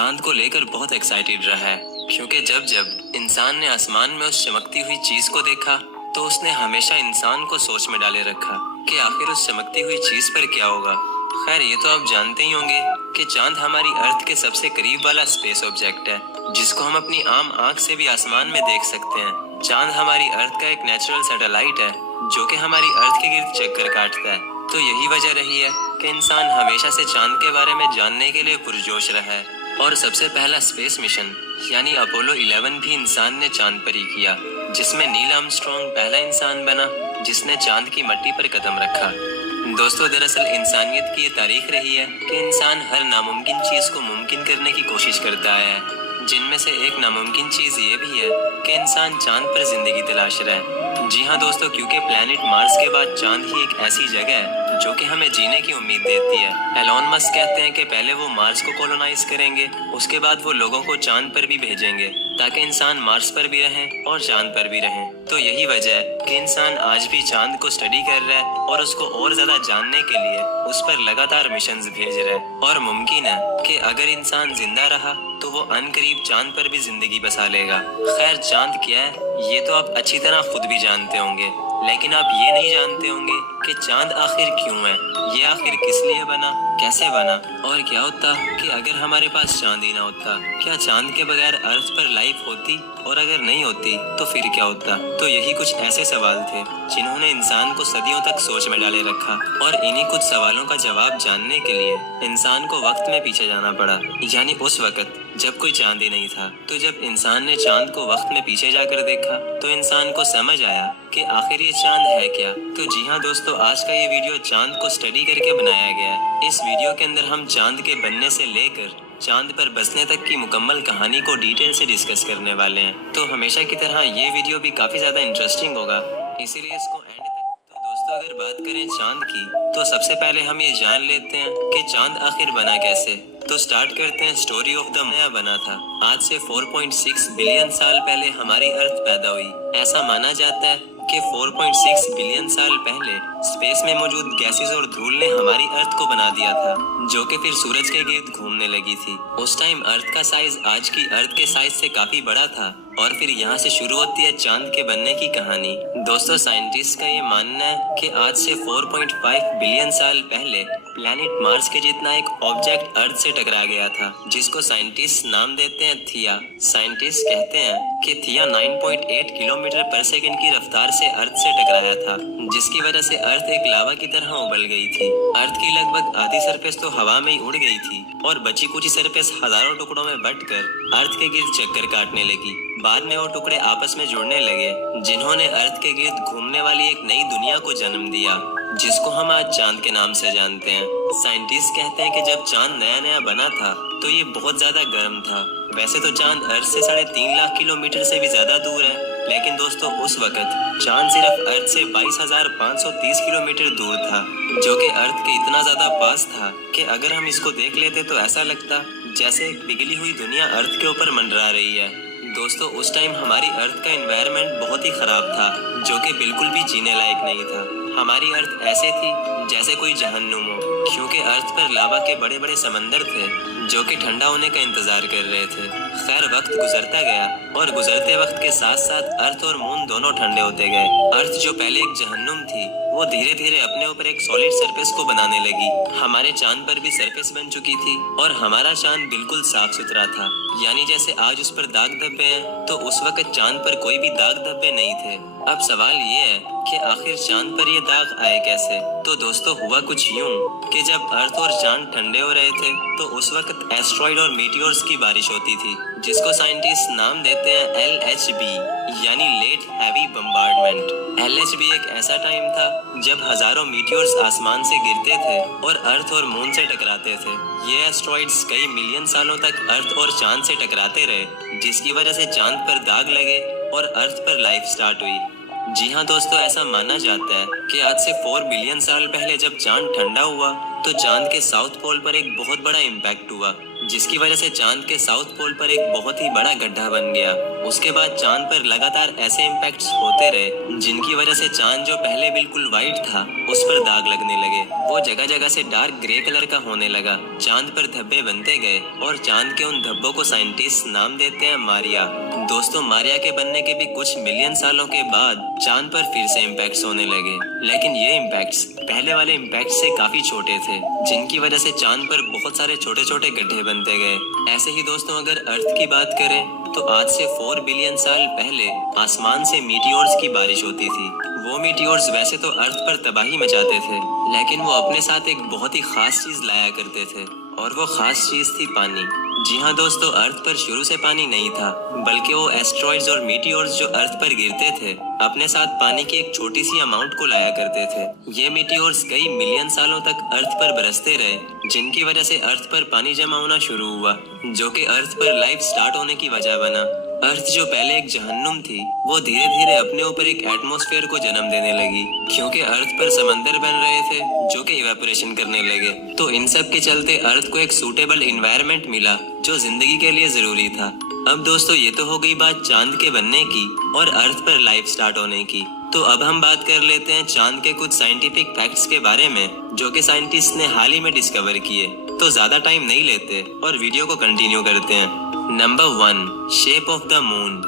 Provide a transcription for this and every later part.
चांद को लेकर बहुत एक्साइटेड रहा है, क्योंकि जब जब इंसान ने आसमान में उस चमकती हुई चीज को देखा तो उसने हमेशा इंसान को सोच में डाले रखा कि आखिर उस चमकती हुई चीज पर क्या होगा। खैर, ये तो आप जानते ही होंगे कि चांद हमारी अर्थ के सबसे करीब वाला स्पेस ऑब्जेक्ट है, जिसको हम अपनी आम आंख से भी आसमान में देख सकते हैं। चांद हमारी अर्थ का एक नेचुरल सैटेलाइट है जो कि हमारी अर्थ के गिर्द चक्कर काटता है। तो यही वजह रही है कि इंसान हमेशा से चांद के बारे में जानने के लिए पुरजोश रहा है। और सबसे पहला स्पेस मिशन यानी अपोलो 11 भी इंसान ने चांद पर ही किया, जिसमें नील आर्मस्ट्रॉन्ग पहला इंसान बना जिसने चांद की मिट्टी पर कदम रखा। दोस्तों, दरअसल इंसानियत की ये तारीख रही है कि इंसान हर नामुमकिन चीज को मुमकिन करने की कोशिश करता है, जिनमें से एक नामुमकिन चीज ये भी है कि इंसान चांद पर जिंदगी तलाश रहा है। जी हाँ दोस्तों, क्योंकि प्लेनेट मार्स के बाद चांद ही एक ऐसी जगह है जो कि हमें जीने की उम्मीद देती है। एलोन मस्क कहते हैं कि पहले वो मार्स को कॉलोनाइज करेंगे, उसके बाद वो लोगों को चांद पर भी भेजेंगे ताकि इंसान मार्स पर भी रहें और चांद पर भी रहें। तो यही वजह है कि इंसान आज भी चांद को स्टडी कर रहा है और उसको और ज्यादा जानने के लिए उस पर लगातार मिशंस भेज रहा है। और मुमकिन है कि अगर इंसान जिंदा रहा तो वो अनकरीब चांद पर भी जिंदगी बसा लेगा। खैर, चांद क्या है ये तो आप अच्छी तरह खुद भी जानते होंगे, लेकिन आप ये नहीं जानते होंगे कि चांद आखिर क्यों है, ये आखिर किस लिए बना, कैसे बना, और क्या होता कि अगर हमारे पास चांद ही ना होता। क्या चांद के बगैर अर्थ पर लाइफ होती, और अगर नहीं होती तो फिर क्या होता। तो यही कुछ ऐसे सवाल थे जिन्होंने इंसान को सदियों तक सोच में डाले रखा। और इन्हीं कुछ सवालों का जवाब जानने के लिए इंसान को वक्त में पीछे जाना पड़ा, यानी उस वक्त जब कोई चांद ही नहीं था। तो जब इंसान ने चांद को वक्त में पीछे जाकर देखा तो इंसान को समझ आया कि आखिर ये चांद है क्या। तो जी हाँ दोस्तों, आज का ये वीडियो चांद को स्टडी करके बनाया गया है। इस वीडियो के अंदर हम चांद के बनने से लेकर चांद पर बसने तक की मुकम्मल कहानी को डिटेल से डिस्कस करने वाले हैं। तो हमेशा की तरह ये वीडियो भी काफी ज्यादा इंटरेस्टिंग होगा, इसीलिए इसको एंड तक। तो दोस्तों, अगर बात करें चांद की तो सबसे पहले हम ये जान लेते हैं कि चांद आखिर बना कैसे। तो स्टार्ट करते हैं स्टोरी ऑफ द नया बना था। आज से 4.6 बिलियन साल पहले हमारी अर्थ पैदा हुई। ऐसा माना जाता है कि 4.6 बिलियन साल पहले स्पेस में मौजूद गैसेस और धूल ने हमारी अर्थ को बना दिया था, जो कि फिर सूरज के गिर्द घूमने लगी थी। उस टाइम अर्थ का साइज आज की अर्थ के साइज से काफी बड़ा था। और फिर यहाँ से शुरू होती है चांद के बनने की कहानी। दोस्तों, साइंटिस्ट का ये मानना है कि आज से 4.5 बिलियन साल पहले प्लैनेट मार्स के जितना एक ऑब्जेक्ट अर्थ से टकरा गया था, जिसको साइंटिस्ट नाम देते हैं थिया। साइंटिस्ट कहते हैं कि थिया 9.8 किलोमीटर पर सेकंड की रफ्तार से अर्थ से टकराया था, जिसकी वजह से अर्थ एक लावा की तरह उबल गई थी। अर्थ की लगभग आधी सरफेस तो हवा में ही उड़ गई थी और बची कुछ सरफेस हजारों टुकड़ों में बंटकर अर्थ के गिर्द चक्कर काटने लगी। बाद में वो टुकड़े आपस में जुड़ने लगे, जिन्होंने अर्थ के गिर्द घूमने वाली एक नई दुनिया को जन्म दिया, जिसको हम आज चांद के नाम से जानते हैं। साइंटिस्ट कहते हैं कि जब चांद नया नया बना था तो ये बहुत ज्यादा गर्म था। वैसे तो चांद अर्थ से 3.5 लाख किलोमीटर से भी ज्यादा दूर है, लेकिन दोस्तों उस वक्त चांद सिर्फ अर्थ से 22,530 किलोमीटर दूर था, जो कि अर्थ के इतना ज्यादा पास था कि अगर हम इसको देख लेते तो ऐसा लगता जैसे एक पिघली हुई दुनिया अर्थ के ऊपर मंडरा रही है। दोस्तों, उस टाइम हमारी अर्थ का एनवायरनमेंट बहुत ही खराब था, जो कि बिल्कुल भी जीने लायक नहीं था। हमारी अर्थ ऐसे थी जैसे कोई जहन्नुम हो, क्योंकि अर्थ पर लावा के बड़े बड़े समंदर थे जो कि ठंडा होने का इंतजार कर रहे थे। खैर, वक्त गुजरता गया और गुजरते वक्त के साथ साथ अर्थ और मून दोनों ठंडे होते गए। अर्थ जो पहले एक जहन्नुम थी, वो धीरे धीरे अपने ऊपर एक सॉलिड सरफेस को बनाने लगी। हमारे चांद पर भी सरफेस बन चुकी थी और हमारा चांद बिल्कुल साफ सुथरा था, यानी जैसे आज उस पर दाग धब्बे हैं तो उस वक्त चांद पर कोई भी दाग धब्बे नहीं थे। अब सवाल ये है कि आखिर चांद पर ये दाग आए कैसे। तो दोस्तों, हुआ कुछ यूं कि जब अर्थ और चांद ठंडे हो रहे थे तो उस वक्त एस्ट्रॉइड और मीटियोर्स की बारिश होती थी, जिसको साइंटिस्ट नाम देते हैं LHB, यानी लेट हैवी बम्बार्डमेंट। LHB एक ऐसा टाइम था जब हजारों मीटियोर्स आसमान से गिरते थे और अर्थ और मून से टकराते थे। ये एस्ट्रॉइड्स कई मिलियन सालों तक अर्थ और चांद से टकराते रहे, जिसकी वजह से चांद पर दाग लगे और अर्थ पर लाइफ स्टार्ट हुई। जी हाँ दोस्तों, ऐसा माना जाता है कि आज से 4 बिलियन साल पहले जब चांद ठंडा हुआ तो चांद के साउथ पोल पर एक बहुत बड़ा इम्पैक्ट हुआ, जिसकी वजह से चांद के साउथ पोल पर एक बहुत ही बड़ा गड्ढा बन गया। उसके बाद चांद पर लगातार ऐसे इम्पैक्ट्स होते रहे जिनकी वजह से चांद जो पहले बिल्कुल व्हाइट था उस पर दाग लगने लगे। वो जगह जगह से डार्क ग्रे कलर का होने लगा। चांद पर धब्बे बनते गए और चांद के उन धब्बों को साइंटिस्ट नाम देते हैं मारिया। दोस्तों, मारिया के बनने के भी कुछ मिलियन सालों के बाद चांद पर फिर से इम्पैक्ट्स होने लगे, लेकिन ये इम्पैक्ट्स पहले वाले इम्पैक्ट से काफी छोटे थे, जिनकी वजह से चांद पर बहुत सारे छोटे छोटे गड्ढे बनते गए। ऐसे ही दोस्तों, अगर अर्थ की बात करें तो आज से 4 बिलियन साल पहले आसमान से मीटियोर्स की बारिश होती थी। वो मीटियोर्स वैसे तो अर्थ पर तबाही मचाते थे, लेकिन वो अपने साथ एक बहुत ही खास चीज लाया करते थे, और वो खास चीज थी पानी। जी हाँ दोस्तों, अर्थ पर शुरू से पानी नहीं था, बल्कि वो एस्ट्रॉइड्स और मीटियोर्स जो अर्थ पर गिरते थे अपने साथ पानी की एक छोटी सी अमाउंट को लाया करते थे। ये मीटियोर्स कई मिलियन सालों तक अर्थ पर बरसते रहे, जिनकी वजह से अर्थ पर पानी जमा होना शुरू हुआ, जो कि अर्थ पर लाइफ स्टार्ट होने की वजह बना। अर्थ जो पहले एक जहन्नुम थी, वो धीरे धीरे अपने ऊपर एक एटमॉस्फेयर को जन्म देने लगी, क्योंकि अर्थ पर समंदर बन रहे थे जो कि इवेपोरेशन करने लगे। तो इन सब के चलते अर्थ को एक सूटेबल एनवायरनमेंट मिला जो जिंदगी के लिए जरूरी था। अब दोस्तों, ये तो हो गई बात चांद के बनने की और अर्थ पर लाइफ स्टार्ट होने की। तो अब हम बात कर लेते हैं चांद के कुछ साइंटिफिक फैक्ट्स के बारे में, जो कि साइंटिस्ट ने हाल ही में डिस्कवर किए। तो ज्यादा टाइम नहीं लेते और वीडियो को कंटिन्यू करते हैं। Number 1, shape of the moon.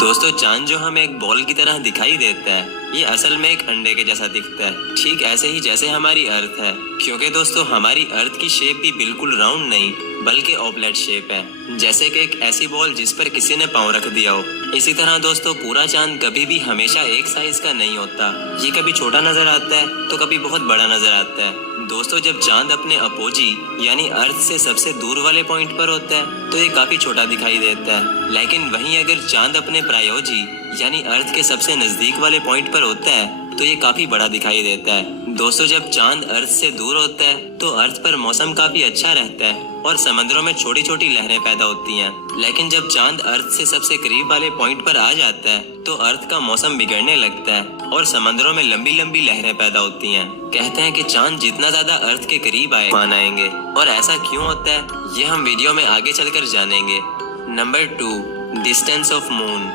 दोस्तों, चांद जो हमें एक बॉल की तरह दिखाई देता है, ये असल में एक अंडे के जैसा दिखता है, ठीक ऐसे ही जैसे हमारी अर्थ है। क्योंकि दोस्तों, हमारी अर्थ की शेप भी बिल्कुल राउंड नहीं बल्कि ऑबलेट शेप है, जैसे कि एक ऐसी बॉल जिस पर किसी ने पाँव रख दिया हो। इसी तरह दोस्तों, पूरा चांद कभी भी हमेशा एक साइज का नहीं होता। ये कभी छोटा नजर आता है तो कभी बहुत बड़ा नजर आता है। दोस्तों, जब चांद अपने अपोजी यानी अर्थ से सबसे दूर वाले पॉइंट पर होता है तो ये काफी छोटा दिखाई देता है, लेकिन वहीं अगर चांद अपने प्रायोजी यानी अर्थ के सबसे नजदीक वाले पॉइंट पर होता है तो ये काफी बड़ा दिखाई देता है। दोस्तों, जब चांद अर्थ से दूर होता है तो अर्थ पर मौसम काफी अच्छा रहता है और समंदरों में छोटी छोटी लहरें पैदा होती हैं, लेकिन जब चांद अर्थ से सबसे करीब वाले पॉइंट पर आ जाता है तो अर्थ का मौसम बिगड़ने लगता है और समंदरों में लंबी लंबी लहरें पैदा होती हैं। कहते हैं कि चांद जितना ज्यादा अर्थ के करीब आए मान आएंगे, और ऐसा क्यों होता है ये हम वीडियो में आगे चलकर जानेंगे। Number 2, distance of moon.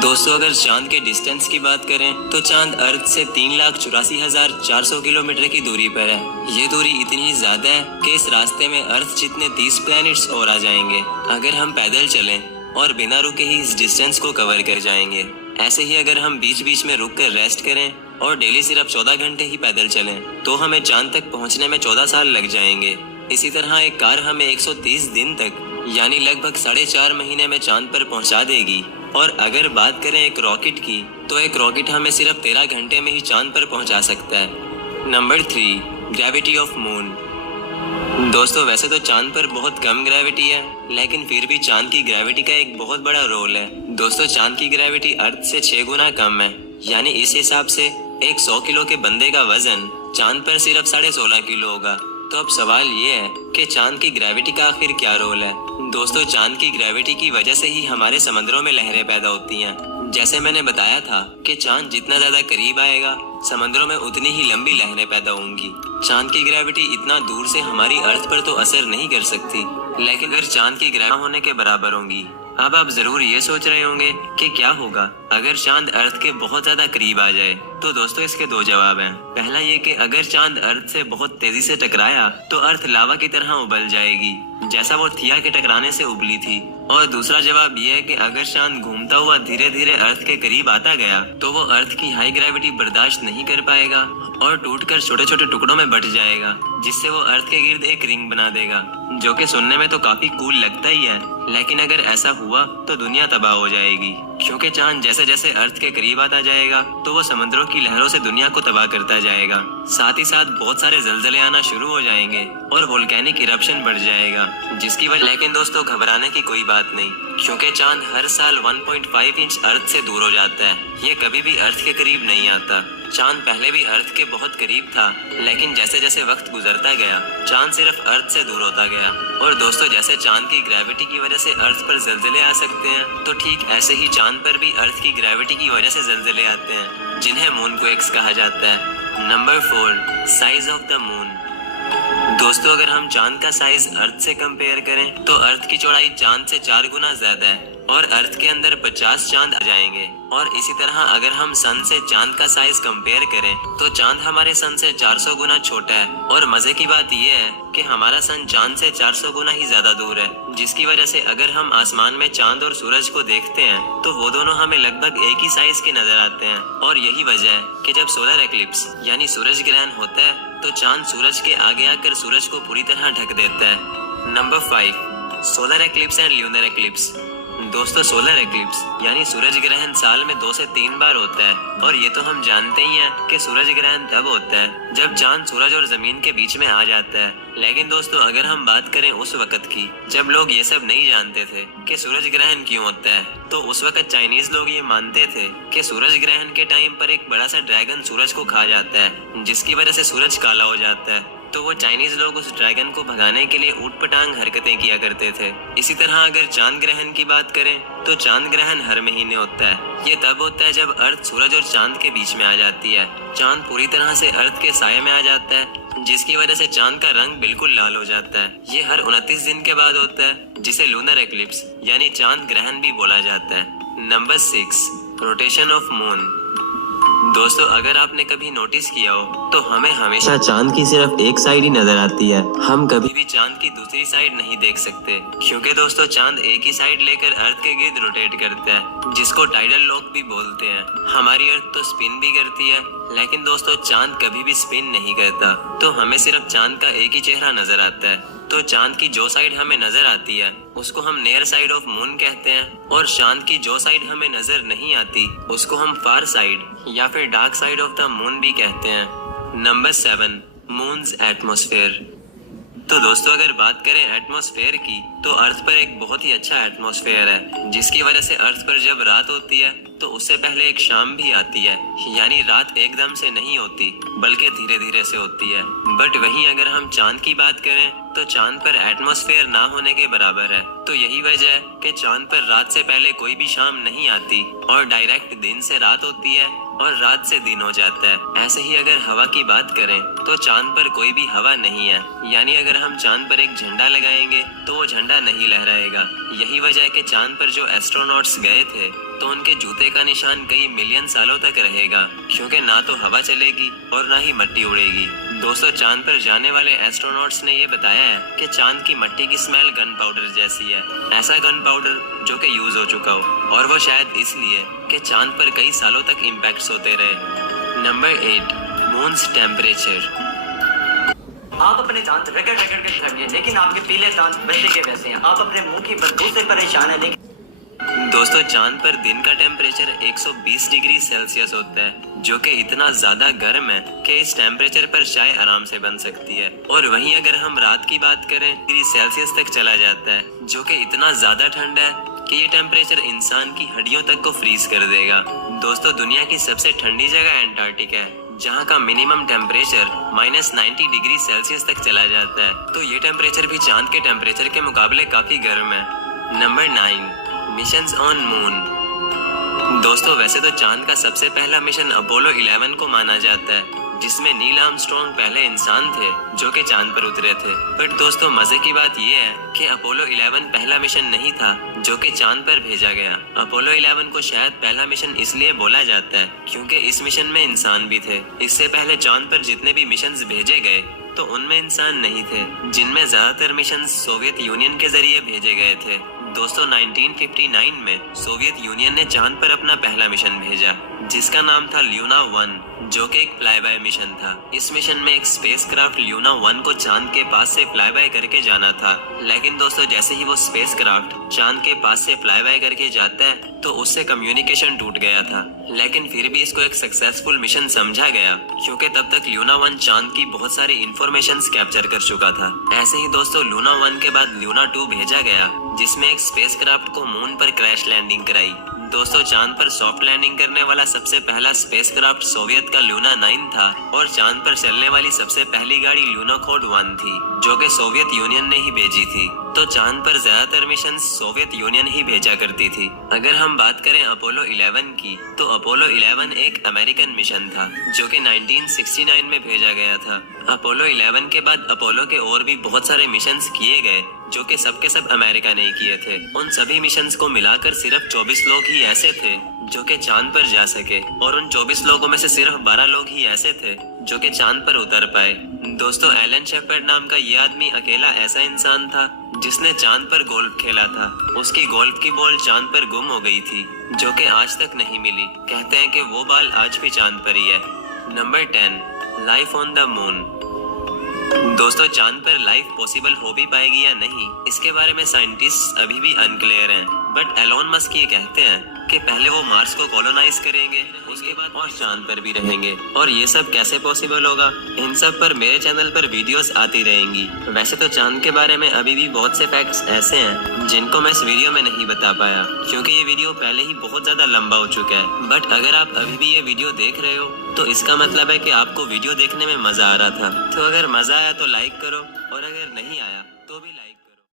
दोस्तों, अगर चांद के डिस्टेंस की बात करें तो चांद अर्थ से 3,84,400 किलोमीटर की दूरी पर है। ये दूरी इतनी ज्यादा है कि इस रास्ते में अर्थ जितने 30 प्लैनेट्स और आ जाएंगे अगर हम पैदल चलें और बिना रुके ही इस डिस्टेंस को कवर कर जाएंगे। ऐसे ही अगर हम बीच बीच में रुक कर रेस्ट करें और डेली सिर्फ 14 घंटे ही पैदल चलें तो हमें चांद तक पहुँचने में 14 साल लग जाएंगे। इसी तरह एक कार हमें 130 दिन तक यानी लगभग 4.5 महीने में चांद पर पहुंचा देगी। और अगर बात करें एक रॉकेट की तो एक रॉकेट हमें सिर्फ 13 घंटे में ही चांद पर पहुंचा सकता है। Number 3, gravity of moon. दोस्तों, वैसे तो चांद पर बहुत कम ग्रेविटी है, लेकिन फिर भी चांद की ग्रेविटी का एक बहुत बड़ा रोल है। दोस्तों, चांद की ग्रेविटी अर्थ से 6 गुना कम है, यानी इस हिसाब से एक 100 किलो के बंदे का वजन चांद पर सिर्फ 16.5 किलो होगा। तो अब सवाल ये है कि चांद की ग्रेविटी का आखिर क्या रोल है। दोस्तों, चांद की ग्रेविटी की वजह से ही हमारे समंदरों में लहरें पैदा होती हैं। जैसे मैंने बताया था कि चांद जितना ज्यादा करीब आएगा समंदरों में उतनी ही लंबी लहरें पैदा होंगी। चांद की ग्रेविटी इतना दूर से हमारी अर्थ पर तो असर नहीं कर सकती, लेकिन अगर चांद की ग्रेविटी होने के बराबर होंगी। अब आप जरूर ये सोच रहे होंगे कि क्या होगा अगर चांद अर्थ के बहुत ज्यादा करीब आ जाए। तो दोस्तों, इसके 2 जवाब हैं। पहला ये कि अगर चांद अर्थ से बहुत तेजी से टकराया तो अर्थ लावा की तरह उबल जाएगी, जैसा वो थिया के टकराने से उबली थी। और दूसरा जवाब ये है कि अगर चांद घूमता हुआ धीरे धीरे अर्थ के करीब आता गया तो वो अर्थ की हाई ग्रेविटी बर्दाश्त नहीं कर पाएगा और टूटकर छोटे छोटे टुकड़ों में बट जाएगा, जिससे वो अर्थ के गिर्द एक रिंग बना देगा, जो कि सुनने में तो काफी कूल लगता ही है, लेकिन अगर ऐसा हुआ तो दुनिया तबाह हो जाएगी। क्योंकि चांद जैसे जैसे अर्थ के करीब आता जाएगा तो वो समुद्रों की लहरों से दुनिया को तबाह करता जाएगा। साथ ही साथ बहुत सारे जलजले आना शुरू हो जाएंगे और वोल्केनिक इरप्शन बढ़ जाएगा, जिसकी वजह। लेकिन दोस्तों, घबराने की कोई बात नहीं, क्योंकि चांद हर साल 1.5 इंच अर्थ से दूर हो जाता है। ये कभी भी अर्थ के करीब नहीं आता। चांद पहले भी अर्थ के बहुत करीब था, लेकिन जैसे जैसे वक्त गुजरता गया चांद सिर्फ अर्थ से दूर होता गया। और दोस्तों, जैसे चांद की ग्रेविटी की वजह से अर्थ पर जलजले आ सकते हैं, तो ठीक ऐसे ही चांद पर भी अर्थ की ग्रेविटी की वजह से जलजले आते हैं, जिन्हें मून क्वेक्स कहा जाता है। Number 4, size of the moon. दोस्तों, अगर हम चांद का साइज अर्थ से कंपेयर करें तो अर्थ की चौड़ाई चांद से 4 गुना ज्यादा है, और अर्थ के अंदर 50 चांद आ जाएंगे। और इसी तरह अगर हम सन से चांद का साइज कंपेयर करें तो चांद हमारे सन से 400 गुना छोटा है। और मजे की बात यह है कि हमारा सन चांद से 400 गुना ही ज्यादा दूर है, जिसकी वजह से अगर हम आसमान में चांद और सूरज को देखते हैं तो वो दोनों हमें लगभग एक ही साइज के नजर आते हैं। और यही वजह है कि जब सोलर एक्लिप्स यानी सूरज ग्रहण होता है तो चांद सूरज के आगे आकर सूरज को पूरी तरह ढक देता है। Number 5, solar eclipse and lunar eclipse. दोस्तों, सोलर एक्लिप्स यानी सूरज ग्रहण साल में 2 से 3 बार होता है। और ये तो हम जानते ही हैं कि सूरज ग्रहण तब होता है जब चांद सूरज और जमीन के बीच में आ जाता है। लेकिन दोस्तों, अगर हम बात करें उस वक्त की जब लोग ये सब नहीं जानते थे कि सूरज ग्रहण क्यों होता है, तो उस वक्त चाइनीज लोग ये मानते थे कि सूरज ग्रहण के टाइम पर एक बड़ा सा ड्रैगन सूरज को खा जाता है, जिसकी वजह से सूरज काला हो जाता है। तो वो चाइनीज लोग उस ड्रैगन को भगाने के लिए ऊटपटांग हरकतें किया करते थे। इसी तरह अगर चांद ग्रहण की बात करें तो चांद ग्रहण हर महीने होता है। ये तब होता है जब अर्थ सूरज और चांद के बीच में आ जाती है। चांद पूरी तरह से अर्थ के साये में आ जाता है, जिसकी वजह से चांद का रंग बिल्कुल लाल हो जाता है। ये हर 29 दिन के बाद होता है, जिसे लूनर एक्लिप्स यानी चांद ग्रहण भी बोला जाता है। Number 6, rotation of moon. दोस्तों, अगर आपने कभी नोटिस किया हो तो हमें हमेशा चांद की सिर्फ एक साइड ही नजर आती है। हम कभी भी चांद की दूसरी साइड नहीं देख सकते, क्योंकि दोस्तों चांद एक ही साइड लेकर अर्थ के गिर्द रोटेट करता है, जिसको टाइडल लॉक भी बोलते हैं। हमारी अर्थ तो स्पिन भी करती है, लेकिन दोस्तों चांद कभी भी स्पिन नहीं करता, तो हमें सिर्फ चांद का एक ही चेहरा नजर आता है। तो चांद की जो साइड हमें नजर आती है उसको हम नियर साइड ऑफ मून कहते हैं, और चांद की जो साइड हमें नजर नहीं आती उसको हम फार साइड या फिर dark side of the moon भी कहते हैं। Number 7, moons atmosphere. तो दोस्तों, अगर बात करें एटमॉस्फेयर की तो अर्थ पर एक बहुत ही अच्छा एटमॉस्फेयर है, जिसकी वजह से अर्थ पर जब रात होती है तो उससे पहले एक शाम भी आती है, यानी रात एकदम से नहीं होती बल्कि धीरे धीरे से होती है। बट वहीं अगर हम चांद की बात करें तो चांद पर एटमॉस्फेयर ना होने के बराबर है। तो यही वजह है कि चांद पर रात से पहले कोई भी शाम नहीं आती और डायरेक्ट दिन से रात होती है और रात से दिन हो जाता है। ऐसे ही अगर हवा की बात करें तो चांद पर कोई भी हवा नहीं है, यानी अगर हम चांद पर एक झंडा लगाएंगे तो वो झंडा नहीं लहराएगा। यही वजह है कि चांद पर जो एस्ट्रोनॉट्स गए थे तो उनके जूते का निशान कई मिलियन सालों तक रहेगा, क्योंकि ना तो हवा चलेगी और ना ही मिट्टी उड़ेगी। दोस्तों, चांद पर जाने वाले एस्ट्रोनॉट्स ने ये बताया है कि चांद की मिट्टी की स्मेल गन पाउडर जैसी है, ऐसा गन पाउडर जो कि यूज हो चुका हो, और वो शायद इसलिए कि चांद पर कई सालों तक इम्पैक्ट्स होते रहे। Number 8, moons temperature. आप अपने दांत रगड़ रगड़ कर थक गए, लेकिन आपके पीले दांत वैसे के वैसे हैं। आप अपने मुंह की बदबू से परेशान हैं, लेकिन दोस्तों, चांद पर दिन का टेम्परेचर 120 डिग्री सेल्सियस होता है, जो कि इतना ज्यादा गर्म है कि इस टेम्परेचर पर चाय आराम से बन सकती है। और वहीं अगर हम रात की बात करें, डिग्री सेल्सियस तक चला जाता है, जो कि इतना ज्यादा ठंडा है कि ये टेम्परेचर इंसान की हड्डियों तक को फ्रीज कर देगा। दोस्तों, दुनिया की सबसे ठंडी जगह एंटार्क्टिका है, जहाँ का मिनिमम टेम्परेचर -90 डिग्री सेल्सियस तक चला जाता है। तो ये टेम्परेचर भी चांद के टेम्परेचर के मुकाबले काफी गर्म है। Number 9, missions on moon. दोस्तों, वैसे तो चांद का सबसे पहला मिशन अपोलो 11 को माना जाता है, जिसमें नील आर्मस्ट्रॉन्ग पहले इंसान थे जो कि चांद पर उतरे थे। बट दोस्तों, मजे की बात यह है कि अपोलो 11 पहला मिशन नहीं था जो कि चांद पर भेजा गया। अपोलो 11 को शायद पहला मिशन इसलिए बोला जाता है क्योंकि इस मिशन में इंसान भी थे। इससे पहले चांद पर जितने भी मिशन भेजे गए तो उनमें इंसान नहीं थे, जिनमें ज्यादातर मिशन सोवियत यूनियन के जरिए भेजे गए थे। दोस्तों, 1959 में सोवियत यूनियन ने चांद पर अपना पहला मिशन भेजा, जिसका नाम था ल्यूना 1, जो कि एक फ्लाई बाय मिशन था। इस मिशन में एक स्पेसक्राफ्ट ल्यूना 1 को चांद के पास से फ्लाई बाय करके जाना था। लेकिन दोस्तों, जैसे ही वो स्पेसक्राफ्ट चांद के पास से फ्लाई बाय करके जाता है तो उससे कम्युनिकेशन टूट गया था। लेकिन फिर भी इसको एक सक्सेसफुल मिशन समझा गया, क्योंकि तब तक ल्यूना 1 चांद की बहुत सारी इंफॉर्मेशन कैप्चर कर चुका था। ऐसे ही दोस्तों, ल्यूना 1 के बाद ल्यूना 2 भेजा गया, जिसमें एक स्पेसक्राफ्ट को मून पर क्रैश लैंडिंग कराई। दोस्तों, चांद पर सॉफ्ट लैंडिंग करने वाला सबसे पहला स्पेसक्राफ्ट सोवियत का ल्यूना 9 था, और चांद पर चलने वाली सबसे पहली गाड़ी ल्यूनोखोड 1 थी, जो कि सोवियत यूनियन ने ही भेजी थी। तो चांद पर ज्यादातर मिशन सोवियत यूनियन ही भेजा करती थी। अगर हम बात करें अपोलो 11 की, तो अपोलो 11 एक अमेरिकन मिशन था जो कि 1969 में भेजा गया था। अपोलो 11 के बाद अपोलो के और भी बहुत सारे मिशन किए गए, जो कि सबके सब अमेरिका ने ही किए थे। उन सभी मिशंस को मिलाकर सिर्फ 24 लोग ही ऐसे थे जो कि चांद पर जा सके, और उन 24 लोगों में से सिर्फ 12 लोग ही ऐसे थे जो कि चांद पर उतर पाए। दोस्तों, एलन शेपर्ड नाम का ये आदमी अकेला ऐसा इंसान था जिसने चांद पर गोल्फ खेला था। उसकी गोल्फ की बॉल चांद पर गुम हो गई थी, जो कि आज तक नहीं मिली। कहते हैं कि वो बाल आज भी चांद पर ही है। Number 10, life on the moon. दोस्तों, चांद पर लाइफ पॉसिबल हो भी पाएगी या नहीं, इसके बारे में साइंटिस्ट अभी भी अनक्लियर हैं। बट एलोन मस्क ये कहते हैं कि पहले वो मार्स को कॉलोनाइज करेंगे, उसके बाद और चांद पर भी रहेंगे। और ये सब कैसे पॉसिबल होगा, इन सब पर मेरे चैनल पर वीडियोस आती रहेंगी। वैसे तो चांद के बारे में अभी भी बहुत से फैक्ट्स ऐसे हैं जिनको मैं इस वीडियो में नहीं बता पाया, क्योंकि ये वीडियो पहले ही बहुत ज्यादा लंबा हो चुका है। बट अगर आप अभी भी ये वीडियो देख रहे हो तो इसका मतलब है कि आपको वीडियो देखने में मजा आ रहा था। तो अगर मजा आया तो लाइक करो, और अगर नहीं आया तो भी लाइक